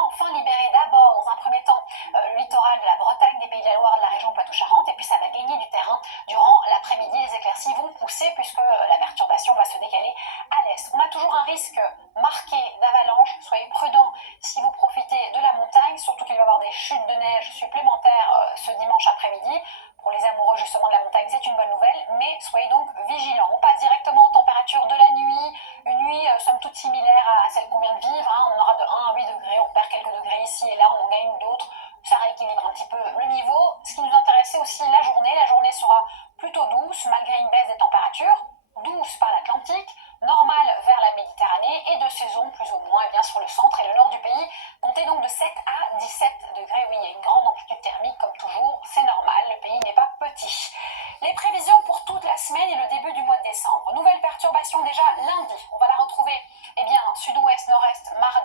va enfin libérer d'abord, dans un premier temps, le littoral de la Bretagne, des Pays de la Loire, de la région Poitou-Charentes, et puis ça va gagner du terrain durant l'après-midi. Les éclaircies vont pousser puisque la perturbation va se décaler à l'est. On a toujours un risque marqué d'avalanche. Soyez prudents si vous profitez de la montagne, surtout qu'il va y avoir des chutes de neige supplémentaires ce dimanche après-midi. Pour les amoureux justement de la montagne, c'est une bonne nouvelle, mais soyez donc vigilants. On passe directement aux températures de la nuit, une nuit somme toute similaire à celle qu'on vient de vivre. On aura de 1 à 8 degrés, on perd quelques degrés ici et là, on en gagne d'autres. Ça rééquilibre un petit peu le niveau. Ce qui nous intéressait aussi, la journée sera plutôt douce malgré une baisse des températures, douce par l'Atlantique, normale vers la Méditerranée et de saison plus ou moins sur le centre et le nord du pays. Comptez donc de 7 à 17 degrés. Oui, il y a une grande amplitude thermique comme toujours, c'est normal, le pays n'est pas petit. Les prévisions pour toute la semaine et le début du mois de décembre. Nouvelle perturbation déjà lundi, on va la retrouver sud-ouest, nord-est, mardi.